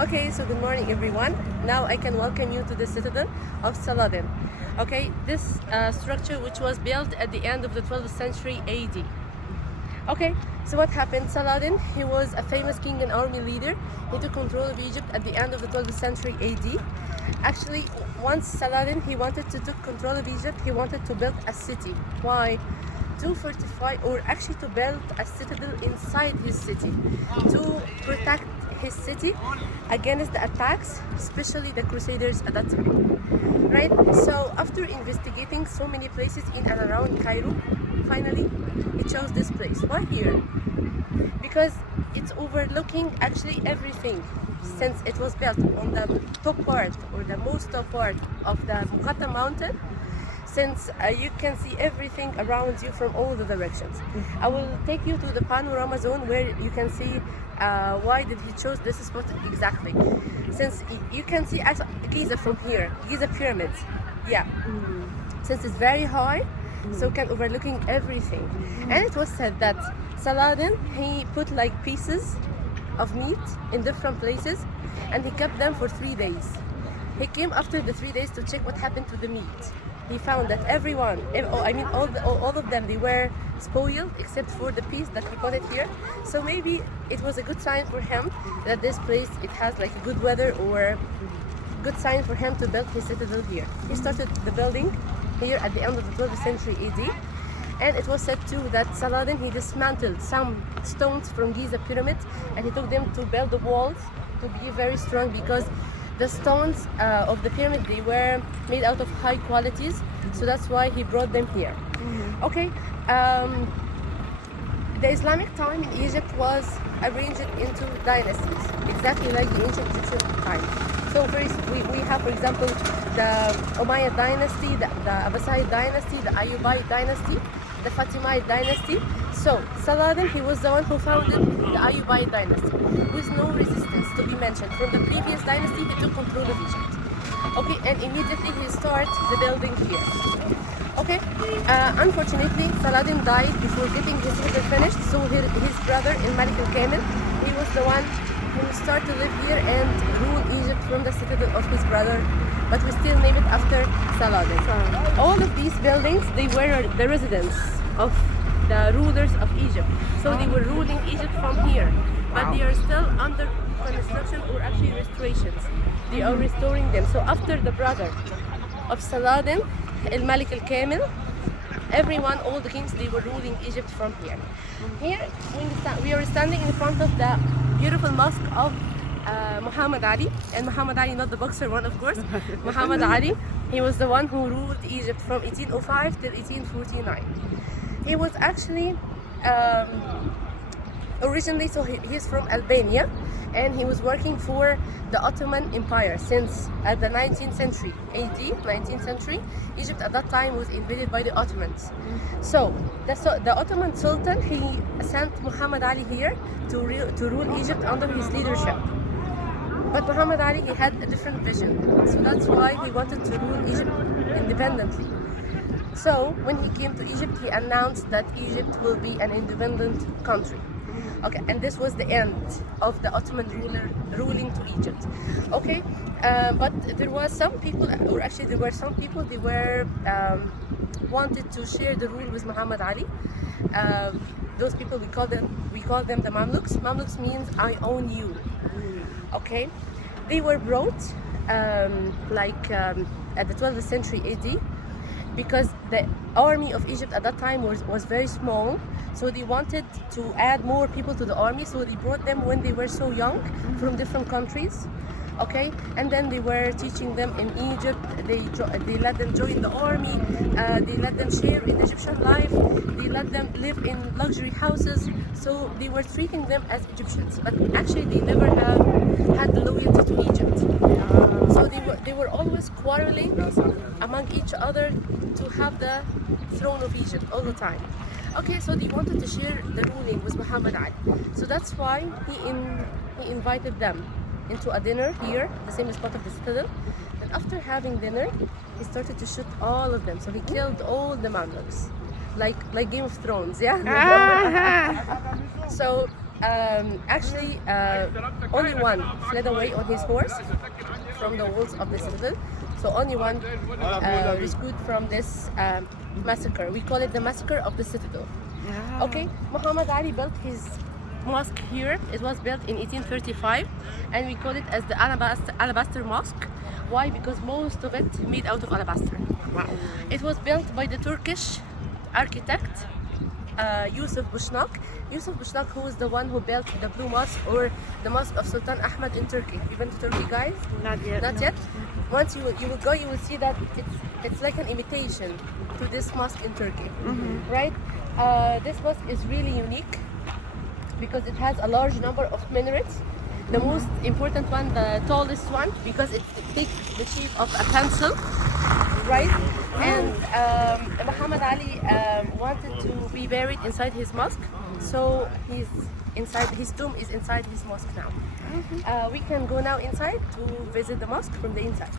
Okay, so good morning everyone. Now I can welcome you to the citadel of Saladin. Okay, this structure which was built at the end of the 12th century AD. Okay, so what happened? Saladin, he was a famous king and army leader. He took control of Egypt at the end of the 12th century AD. Actually, once Saladin, he wanted to take control of Egypt, he wanted to build a city. Why? To fortify, or actually to build a citadel inside his city, to protect his city against the attacks, especially the Crusaders at that time. Right? So after investigating so many places in and around Cairo, finally he chose this place. Why here? Because it's overlooking actually everything, since it was built on the top part, or the most top part of the Muqatta mountain, since you can see everything around you from all the directions. I will take you to the panorama zone where you can see why did he choose this spot exactly. Since you can see Giza from here, Giza pyramids. Yeah. Since it's very high, so can overlooking everything. And it was said that Saladin, he put like pieces of meat in different places and he kept them for 3 days. He came after the 3 days to check what happened to the meat. He found that everyone, all of them, they were spoiled except for the piece that he put it here. So maybe it was a good sign for him that this place, it has like a good weather, or good sign for him to build his citadel here. He started the building here at the end of the 12th century AD. And it was said too that Saladin, he dismantled some stones from Giza pyramid and he took them to build the walls to be very strong, because the stones of the pyramid, they were made out of high qualities, so that's why he brought them here. Okay, the Islamic time in Egypt was arranged into dynasties, exactly like the ancient Egyptian time. So first we have, for example, the Umayyad dynasty, the Abbasid dynasty, the Ayyubite dynasty, the Fatimid dynasty. So Saladin, he was the one who founded the Ayyubite dynasty with no resistance to be mentioned. From the previous dynasty, he took control of Egypt. Okay, and immediately he started the building here. Okay, unfortunately, Saladin died before getting his citadel finished. So his brother, Malik al-Kamil, he was the one who started to live here and rule Egypt from the citadel of his brother, but we still name it after Saladin. All of these buildings, they were the residence of the rulers of Egypt. So they were ruling Egypt from here, but they are still under construction, or actually restorations. They are restoring them. So after the brother of Saladin, Malik al-Kamil, everyone, all the kings, they were ruling Egypt from here. Here we are standing in front of the beautiful mosque of Muhammad Ali, and Muhammad Ali, not the boxer one, of course. Muhammad Ali, he was the one who ruled Egypt from 1805 till 1849. He was actually originally, so he's from Albania, and he was working for the Ottoman Empire since at the 19th century AD, 19th century. Egypt at that time was invaded by the Ottomans. So the Ottoman Sultan, he sent Muhammad Ali here to rule Egypt under his leadership. But Muhammad Ali, he had a different vision. So that's why he wanted to rule Egypt independently. So when he came to Egypt, he announced that Egypt will be an independent country. Okay, and this was the end of the Ottoman ruler ruling to Egypt. Okay, but there was some people, or actually there were some people, they were wanted to share the rule with Muhammad Ali. Those people, we call them the Mamluks. Mamluks means I own you. Okay, they were brought at the 12th century AD, because the army of Egypt at that time was very small, so they wanted to add more people to the army, so they brought them when they were so young from different countries. Okay, and then they were teaching them in Egypt. They let them join the army, they let them share in Egyptian life, they let them live in luxury houses, so they were treating them as Egyptians, but actually they never had the loyalty to Egypt. So they were always quarreling among each other to have the throne of Egypt all the time. Okay, so they wanted to share the ruling with Muhammad Ali. So that's why he invited them into a dinner here, the same spot of the citadel. And after having dinner, he started to shoot all of them. So he killed all the Mamluks, like Game of Thrones, yeah. So Actually, only one fled away on his horse from the walls of the citadel. So only one rescued from this massacre. We call it the massacre of the citadel. Yeah. Okay, Muhammad Ali built his mosque here. It was built in 1835, and we call it as the alabaster mosque. Why? Because most of it made out of alabaster. Wow. It was built by the Turkish architect Yusuf Bushnak. Yusuf Bushnak, who is the one who built the Blue Mosque or the Mosque of Sultan Ahmed in Turkey. You been to Turkey, guys? Not yet. Not no. yet. Once you will go, you will see that it's like an imitation to this mosque in Turkey, right? This mosque is really unique because it has a large number of minarets. The most important one, the tallest one, because it takes the shape of a pencil, right? And Muhammad Ali wanted to be buried inside his mosque, so his tomb is inside his mosque now. We can go now inside to visit the mosque from the inside.